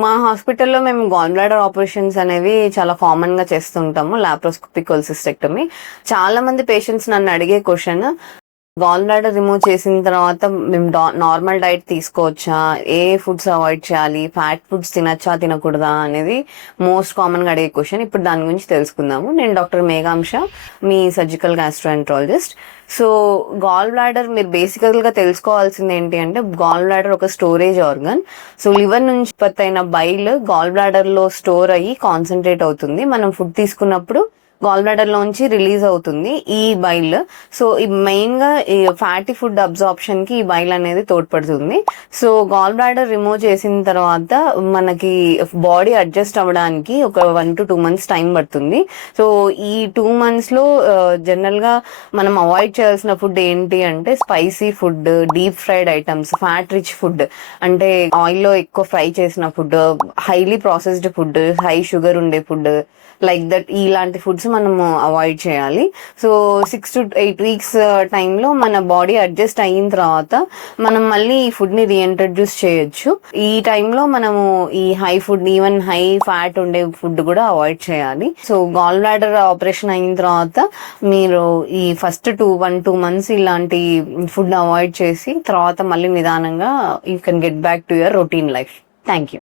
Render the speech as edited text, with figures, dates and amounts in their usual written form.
మా హాస్పిటల్లో మేము గాల్ బ్లాడర్ ఆపరేషన్స్ అనేవి చాలా కామన్ గా చేస్తుంటాము, లాప్రోస్కోపిక్ కోల్సిస్టెక్టమీ. చాలా మంది పేషెంట్స్ నన్ను అడిగే క్వశ్చన్, గాల్ బ్లాడర్ రిమూవ్ చేసిన తర్వాత మేము నార్మల్ డైట్ తీసుకోవచ్చా, ఏ ఫుడ్స్ అవాయిడ్ చేయాలి, ఫ్యాట్ ఫుడ్స్ తినచ్చా తినకూడదా అనేది మోస్ట్ కామన్ గా అడిగే క్వశ్చన్. ఇప్పుడు దాని గురించి తెలుసుకుందాము. నేను డాక్టర్ మేఘాంశ, మీ surgical gastroenterologist. So gall bladder మీరు బేసికల్ గా తెలుసుకోవాల్సింది ఏంటి అంటే, గాల్ బ్లాడర్ ఒక స్టోరేజ్ ఆర్గన్. సో లివర్ నుంచి ఉత్పత్తి అయిన బైల్ గాల్ బ్లాడర్ లో స్టోర్ అయ్యి కాన్సన్ట్రేట్ అవుతుంది. మనం ఫుడ్ తీసుకున్నప్పుడు గాల్ బ్లాడర్ లోంచి రిలీజ్ అవుతుంది ఈ బైల్. సో ఈ మెయిన్ గా ఈ ఫ్యాటీ ఫుడ్ అబ్జార్ప్షన్ కి ఈ బైల్ అనేది తోడ్పడుతుంది. సో గాల్ బ్లాడర్ రిమూవ్ చేసిన తర్వాత మనకి బాడీ అడ్జస్ట్ అవ్వడానికి ఒక 1 to 2 months టైం పడుతుంది. సో ఈ 2 months లో జనరల్ గా మనం అవాయిడ్ చేయాల్సిన ఫుడ్ ఏంటి అంటే, spicy food, deep fried items, fat rich food అంటే ఆయిల్ లో ఎక్కువ ఫ్రై చేసిన food, highly processed food, high sugar ఉండే ఫుడ్, లైక్ దట్ ఇలాంటి ఫుడ్స్ మనము అవాయిడ్ చేయాలి. సో 6 to 8 weeks టైంలో మన బాడీ అడ్జస్ట్ అయిన తర్వాత మనం మళ్ళీ ఈ ఫుడ్ ని రీఇంట్రడ్యూస్ చేయొచ్చు. ఈ టైంలో మనము ఈ high food, even high fat ఉండే ఫుడ్ కూడా అవాయిడ్ చేయాలి. సో గాల్ బ్లాడర్ ఆపరేషన్ అయిన తర్వాత మీరు ఈ ఫస్ట్ 1-2 months ఇలాంటి ఫుడ్ అవాయిడ్ చేసి తర్వాత మళ్ళీ నిదానంగా you can get back to your routine life. Thank you.